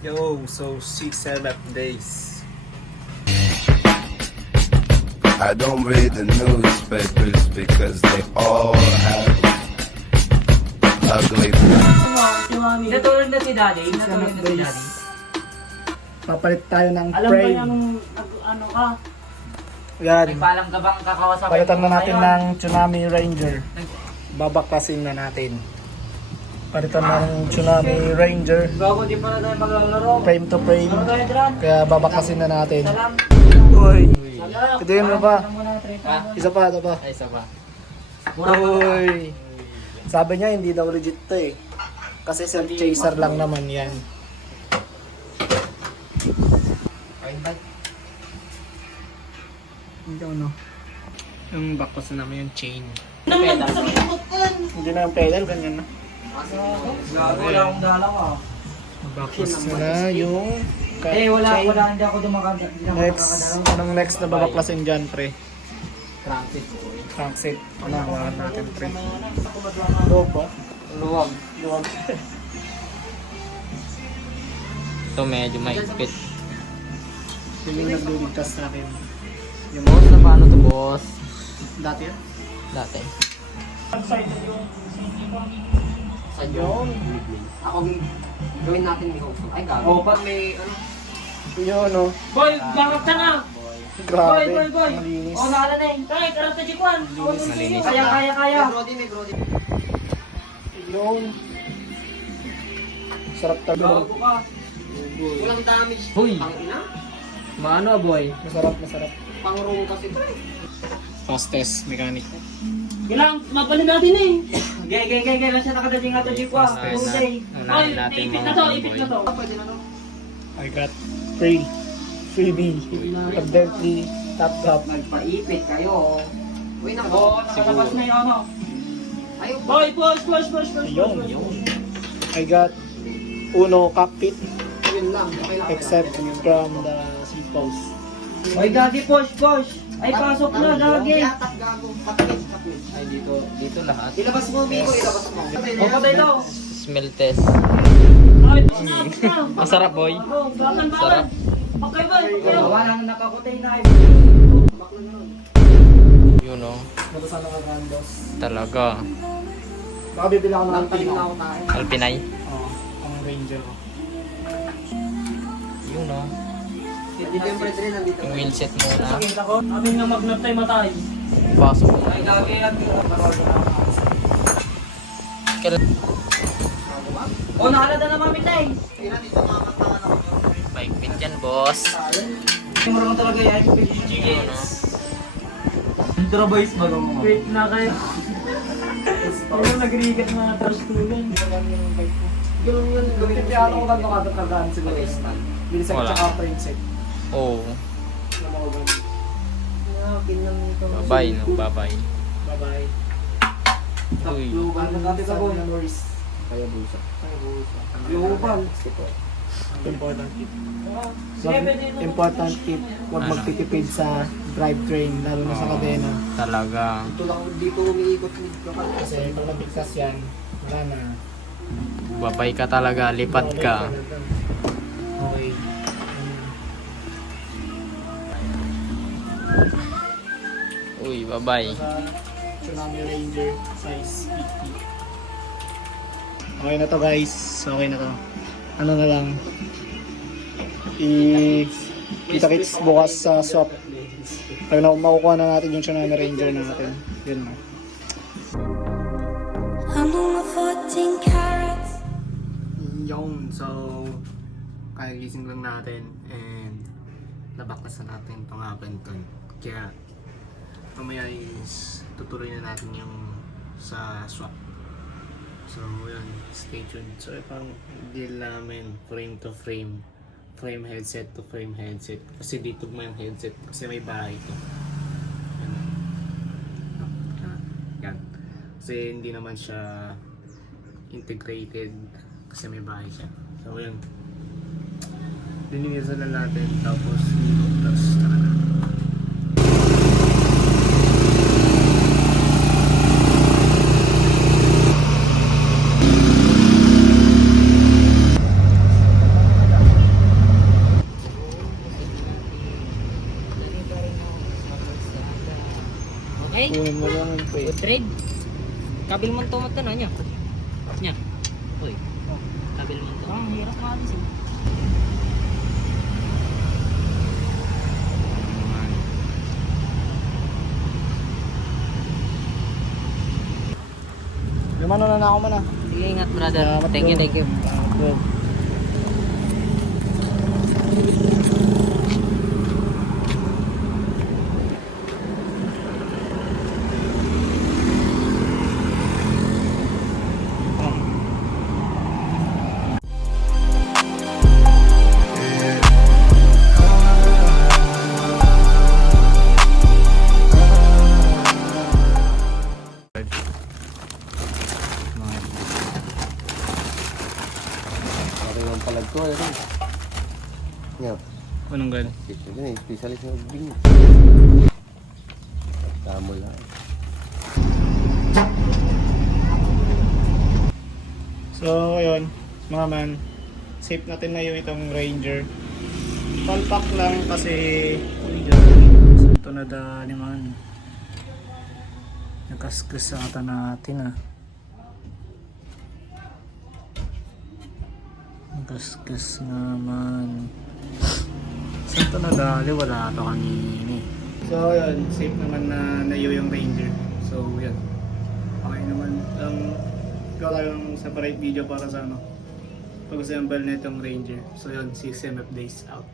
Yo, so 6-7 days. I don't read the newspapers because they all have ugly. Natulog na si Daddy. Natulog na si Daddy. Papalit tayo ng Alam ba frame. yung ano ka? Yan. Nagpaalam ka bang kakawasapin Palitan mo na natin ngayon? ng Tsunami Ranger. Babaklasin na natin. Palitan na ng Tsunami Ranger. Bago di pala tayo maglalaro. Frame to frame. Ano tayo dyan? Kaya babaklasin na natin. Salam. Uy! Salam. Ito yun, ano ba? Ano muna, Treta? Isa pa, ito pa. Ay, isa pa. Uy! Sabi niya hindi daw legit to eh. Kasi self-chaser lang naman yan. Hindi ano. Yung backpass na naman yung chain. Hindi na yung pedal, ganyan na. Gago, wala akong dalaw ah. Backpass na yung Eh, wala, chain. hindi ako dumakadalaw. Anong next na babaklasin dyan, pre? Transit. Crankset. Ano, hawakan natin, pre. Loob ba? Luwag. Luwag. Ito medyo maigpit. Yun yung nagliligtas sa akin. Yung Boss, na paano to boss? dati yan? Dati. Sa John. Ako, gawin natin ni Hope. Ay, gago. Oh, pag may, ano? Yun, no? Boy, bakit ka na? Grabe. Boy. Malinis. O, naalala na eh. Kaya, karanta jikwan. Malinis. Kaya. Yung sarap talaga. Gago ka. Walang damage. Hoy! Pang-ina? Maano boy? Masarap, masarap. Pang-room kasi ito eh. Fastest mechanic. Kailangan, mapalin natin eh. Gaya, lang siya nakadating nga ito jikwa. Unahin natin Ipit mga na to, boy. ipit na to. Pwede na to. I got freebie. Evidently, top top. Nagpaipit kayo. Uy, nako. Oh, Nakatabas na yung ano. Ayaw. Boy, push. Ayun. I got Uno cockpit Yun lang. Okay lang. except from the seat post. Oy, Gagi, push. Ay, pasok na, Gagi. Ay dito lahat. Ilabas mo, Miko. Ilabas mo. O, patay daw. Smell test. Ay, tapos na. Masarap boy. Bakal. Sarap. Okay, boy. Wala na nakakutay na. Yun o. Matasan ng Randos. Talaga. Baka bibili ako ng Talim na Alpina. ako tayo. Alpinay. Oo, ang Ranger ko. Yun o. Dito yung pwede rin nandito. Yung wheelset muna. Nakita ko, amin nga magnat tayo matay. Pasok mo. Ay, Gagi, at O, nakalada na mami tayo. Maigpit yan boss. Yung marunong talaga yan. Trabays ba mo? Wait na kayo. Yung nagrigat na trash tulan. Ganun yun. Gawin ko kung kakadaan siguro. Bili sa Wala. tsaka frame set. Oh. Na mga ganun. Bye-bye no. Bye-bye. Bye-bye. Uy. Ano natin sa phone? Kaya busa. Luban. Important tip. Important tip. Huwag magtitipid sa drivetrain, lalo na sa kadena. Talaga. Ito lang dito umiikot. Kasi pag nabigtas yan, wala na. Babay ka talaga. Lipat ka. Okay. Uy, bye-bye. Sa Tsunami Ranger size 50. Okay na to guys. Okay na to. Ano na lang. Kita-kits bukas sa swap. Pag makukuha na natin yung Tsunami Ranger natin. Yun na. I'm on my 14 carats. Yun. So, kagising lang natin and nabaklas na natin itong Aventon. Kaya mamaya is tutuloy na natin yung sa swap. So, yun. Stay tuned. So, ipang deal namin frame to frame. Frame headset to frame headset. Kasi dito mo yung headset. Kasi may bahay ito. Yan. Yan. Kasi hindi naman siya integrated. Kasi may bahay siya. So, yun. Dininisan na natin. Tapos, tara na. Kunin mo lang yung pre. Trade. Kabil mo tomat na niya. Niya. Uy. Kabil mo to. Ang hirap nga din siya. Lumano na ako man ah. Sige, ingat brother. Thank you, thank you. Good. Okay lang palag ko. Ano? Nga. Anong gano'n? Ito din eh. Specialist na bing. Tamo lang. So, ayun, mga man, safe natin na yung itong Ranger. Palpak lang kasi, uy, dyan, ito na dali man. Nakaskas sa ata natin ah. Nakaskas naman. Saan ito na dali? Wala ito kanini. So, ayun, safe naman na nayo yung Ranger. So, yan. Okay naman. Gawa tayong separate video para sa pag-assemble na itong Ranger. So yun, 6 MF days out.